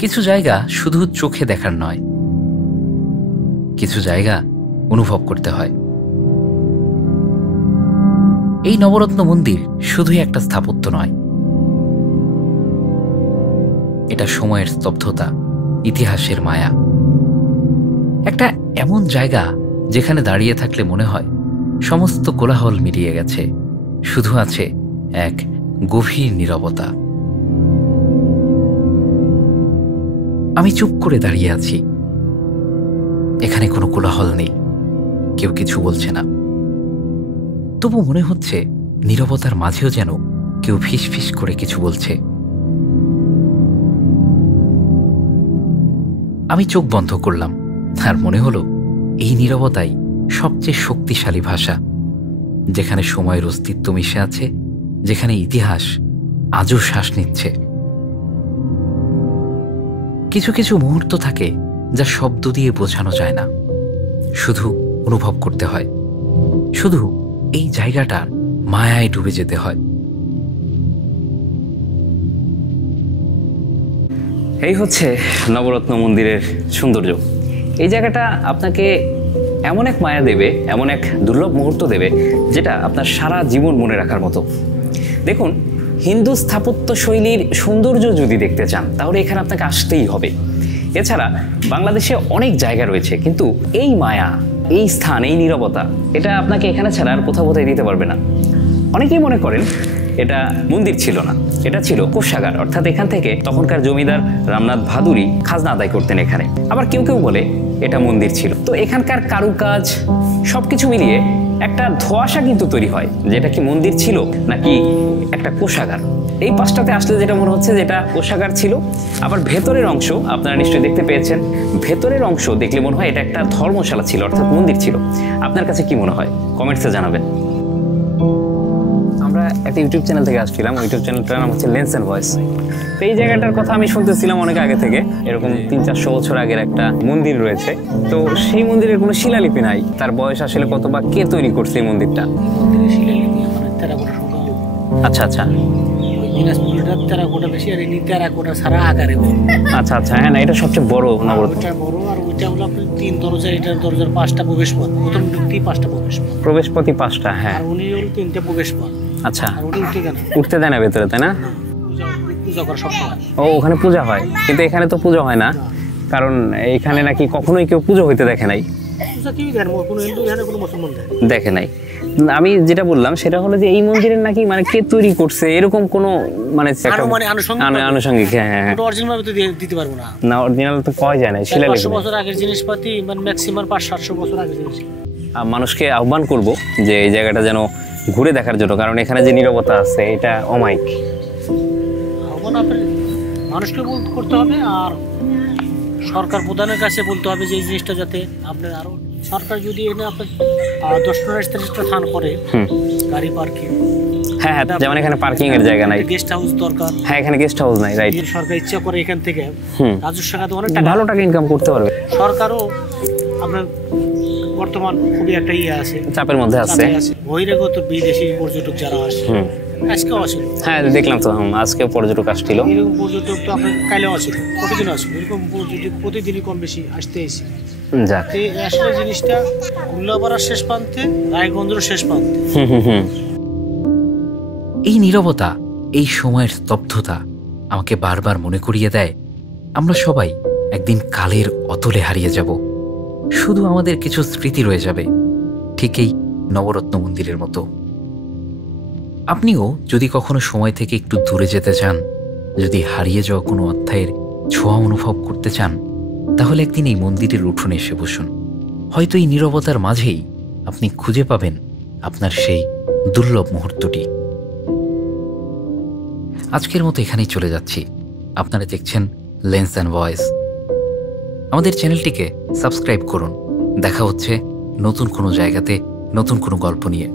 কিছু জায়গা শুধু চোখে দেখার নয়, কিছু জায়গা অনুভব করতে হয়। এই নবরত্ন মন্দির শুধুই একটা স্থাপত্য নয়, এটা সময়ের স্তব্ধতা, ইতিহাসের মায়া। একটা এমন জায়গা যেখানে দাঁড়িয়ে থাকলে মনে হয় সমস্ত কোলাহল মিলিয়ে গেছে, শুধু আছে এক গভীর নীরবতা। আমি চুপ করে দাঁড়িয়ে আছি, এখানে কোনো কোলাহল নেই, কেউ কিছু বলছে না, তবু মনে হচ্ছে নীরবতার মাঝেও যেন কেউ ফিস ফিস করে কিছু বলছে। আমি চোখ বন্ধ করলাম, আর মনে হলো এই নীরবতাই সবচেয়ে শক্তিশালী ভাষা, যেখানে সময়ের অস্তিত্ব মিশে আছে, যেখানে ইতিহাস আজও শ্বাস নিচ্ছে। কিছু কিছু মুহূর্ত থাকে যা শব্দ দিয়ে বোঝানো যায় না, শুধু অনুভব করতে হয়, শুধু এই জায়গাটার মায়ায় ডুবে যেতে হয়। এই হচ্ছে নবরত্ন মন্দিরের সৌন্দর্য। এই জায়গাটা আপনাকে এমন এক মায়া দেবে, এমন এক দুর্লভ মুহূর্ত দেবে, যেটা আপনার সারা জীবন মনে রাখার মতো। দেখুন, হিন্দু স্থাপত্য শৈলীর সৌন্দর্য যদি দেখতে চান তাহলে এখানে আপনাকে আসতেই হবে। এছাড়া বাংলাদেশে অনেক জায়গা রয়েছে, কিন্তু এই মায়া, এই স্থান, এই নীরবতা, এটা আপনাকে এখানে ছাড়া আর কোথাও দিতে পারবে না। অনেকেই মনে করেন এটা মন্দির ছিল না, এটা ছিল কোষাগার, অর্থাৎ এখান থেকে তখনকার জমিদার রামনাথ ভাদুরী খাজনা আদায় করতেন এখানে। আবার কেউ কেউ বলে এটা মন্দির ছিল। তো এখানকার কারুকাজ সবকিছু মিলিয়ে একটা ধোঁয়াশা কিন্তু তৈরি হয়, যেটা কি মন্দির ছিল নাকি একটা কোষাগার। এই পাশটাতে আসলে যেটা মনে হচ্ছে যে এটা কোষাগার ছিল। আবার ভেতরের অংশ আপনারা নিশ্চয়ই দেখতে পেয়েছেন, ভেতরের অংশ দেখলে মনে হয় এটা একটা ধর্মশালা ছিল, অর্থাৎ মন্দির ছিল। আপনার কাছে কি মনে হয় কমেন্টসে জানাবেন। আমরা একটা ইউটিউব চ্যানেল থেকে আসছিলাম, ইউটিউব চ্যানেলটার নাম হচ্ছে লেন্স অ্যান্ড ভয়েস। তো এই জায়গাটার কথা আমি শুনতেছিলাম অনেক আগে থেকে, এরকম 300-400 বছর আগের একটা মন্দির রয়েছে। তো সেই মন্দিরের কোনো শিলালিপি নাই, তার বয়স আসলে কত বা কে তৈরি করছে এই মন্দিরটা? আচ্ছা আচ্ছা, আচ্ছা আচ্ছা, হ্যাঁ না, এটা সবচেয়ে বড় নবরত্ন। প্রবেশপথই 5টা, হ্যাঁ। আচ্ছা, উঠতে দেয় না ভেতরে, তাই না? ও, ওখানে পূজা হয়, কিন্তু এখানে তো পুজো হয় না, কারণ এখানে নাকি কখনোই কেউ পুজো হইতে দেখে নাই। দেখে নাই। আমি যেটা বললাম সেটা হলো যে এই মন্দিরের নাকি মানে কে তৈরি করছে এরকম কোনো মানে আনুষঙ্গিক, হ্যাঁ, দিতে পারবো না, না অরিজিনাল তো পাওয়া যায় না। শিলালিপি 500 বছর আগের জিনিসপাতি, মানে ম্যাক্সিমাম 500-700 বছর আগের জিনিস। মানুষকে আহ্বান করব যে এই জায়গাটা যেন ঘুরে দেখার জন্য, কারণ এখানে যে নীরবতা আছে এটা অমায়িক। মানুষকে করতে হবে, আর সরকার প্রধানের কাছে বলতে হবে যে এই জিনিসটা যাতে আপনার আরো, সরকার যদি এনে আপনার 10-40টা স্থান করে গাড়ি পার্কিং, হ্যাঁ, যেমন এখানে পার্কিং এর জায়গা নাই, গেস্ট হাউস দরকার, হ্যাঁ এখানে গেস্ট হাউস নাই, রাইট। সরকার ইচ্ছা করে এখান থেকে রাজস্ব খাতে অনেক ভালো টাকা ইনকাম করতে পারবে। সরকারও আপনার বর্তমান খুবই একটা আছে, চাপের মধ্যে আছে। বহিরাগত বিদেশি পর্যটক যারা আসে, আজকেও আসে, হ্যাঁ দেখলাম তো, আজকে পর্যটক আসছিল। এরকম পর্যটক তো আপনার কালেও আসে, প্রতিদিন আসে, এরকম পর্যটক প্রতিদিনই কম বেশি আসতে এসে। যাক, আসলে জিনিসটা উল্লাপাড়ার শেষ প্রান্তে, রায়গঞ্জের শেষ প্রান্তে। এই নীরবতা, এই সময়ের স্তব্ধতা আমাকে বারবার মনে করিয়ে দেয় আমরা সবাই একদিন কালের অতলে হারিয়ে যাব, শুধু আমাদের কিছু স্মৃতি রয়ে যাবে, ঠিক এই নবরত্ন মন্দিরের মতো। আপনিও যদি কখনো সময় থেকে একটু দূরে যেতে চান, যদি হারিয়ে যাওয়া কোনো অধ্যায়ের ছোঁয়া অনুভব করতে চান, তাহলে একদিন এই মন্দিরের উঠোনে এসে বসুন। হয়তো এই নীরবতার মাঝেই আপনি খুঁজে পাবেন আপনার সেই দুর্লভ মুহূর্তটি। আজকের মতো এখানেই চলে যাচ্ছি। আপনারা দেখছেন লেন্স অ্যান্ড ভয়েস। আমাদের চ্যানেলটিকে সাবস্ক্রাইব করুন। দেখা হচ্ছে নতুন কোনো জায়গাতে, নতুন কোনো গল্প নিয়ে।